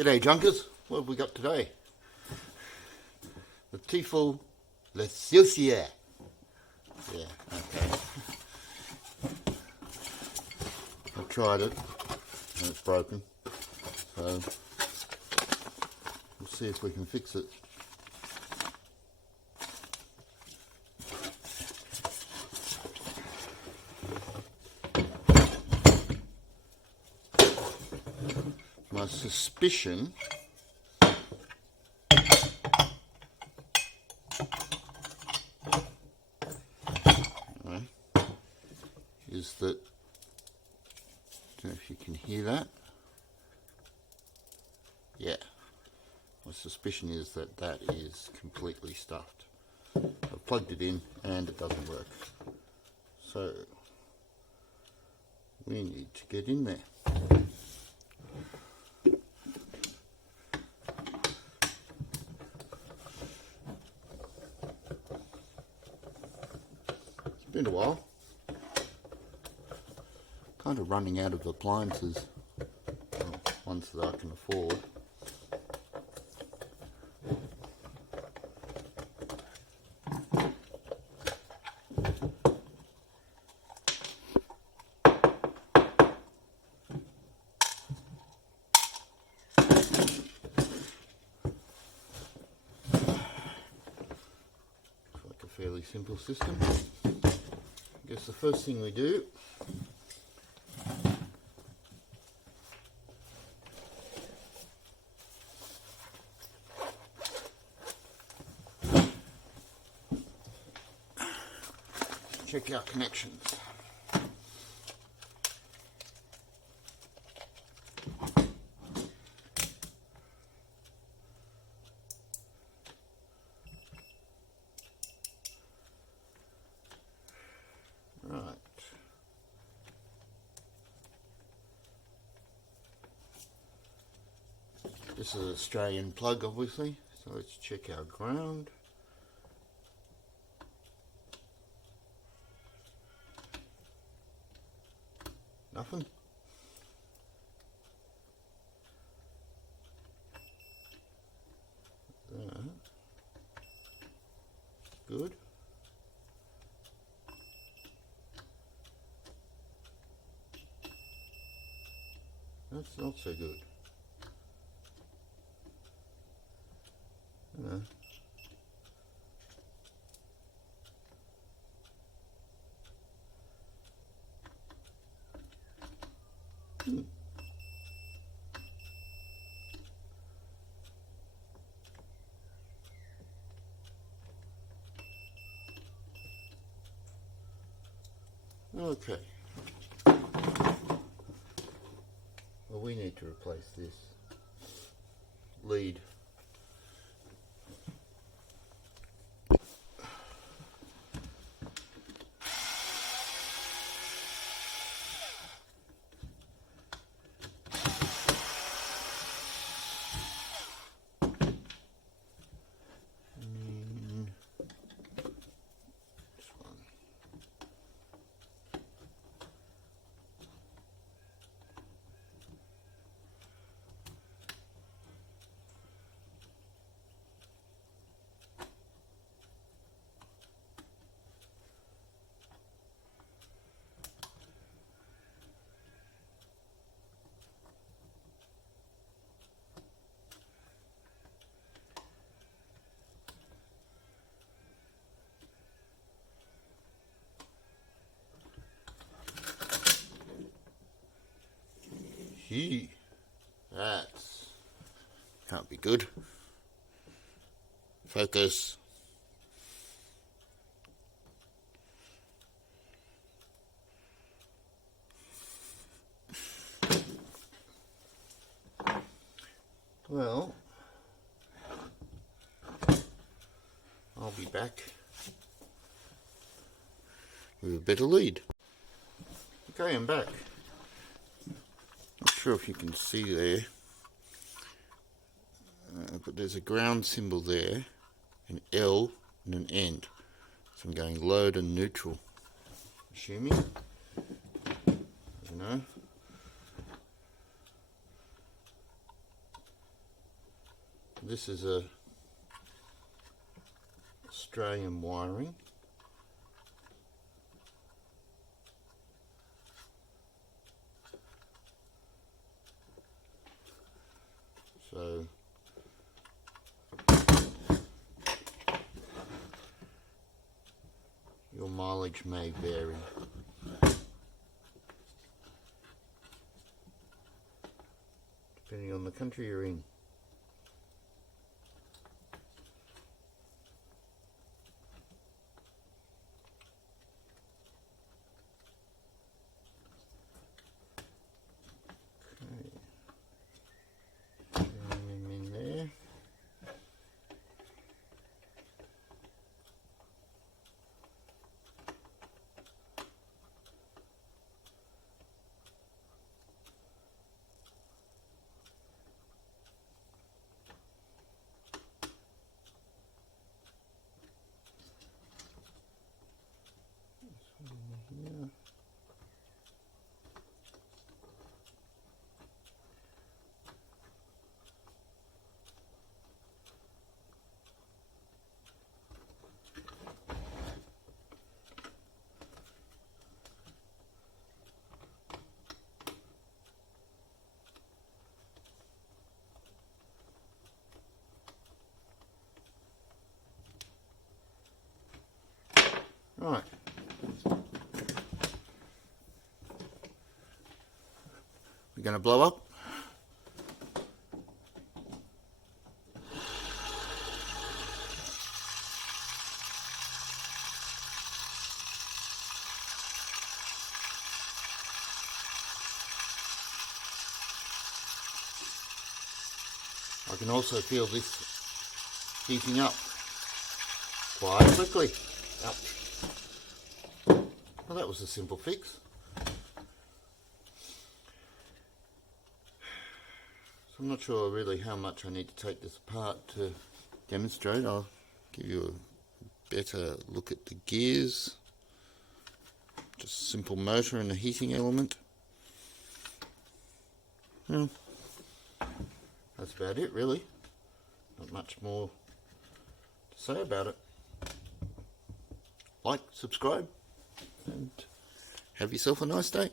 G'day junkers, what have we got today? The Tefal Le Saucier. Yeah, okay. I've tried it and it's broken, so we'll see if we can fix it. My suspicion is that, I don't know if you can hear that. Yeah, my suspicion is that that is completely stuffed. I've plugged it in and it doesn't work. So we need to get in there. It's been a while. Kind of running out of appliances, well, ones that I can afford. It's like a fairly simple system. I guess the first thing we do check our connections. Right. This is an Australian plug, obviously, so let's check our ground. Nothing. Good. That's not so good. Okay. Well, we need to replace this lead. That's can't be good. Focus. Well, I'll be back with a better lead. Okay, I'm back. Not sure if you can see there, but there's a ground symbol there, an L and an end. So I'm going load and neutral, assuming, you know. This is a Australian wiring. So your mileage may vary. Depending on the country you're in. Okay. Jam them in there. Here. Right. We're going to blow up. I can also feel this heating up quite quickly. Yep. Well, that was a simple fix. So I'm not sure really how much I need to take this apart to demonstrate. I'll give you a better look at the gears. Just a simple motor and a heating element. Yeah. That's about it really. Not much more to say about it. Like, subscribe, and have yourself a nice day.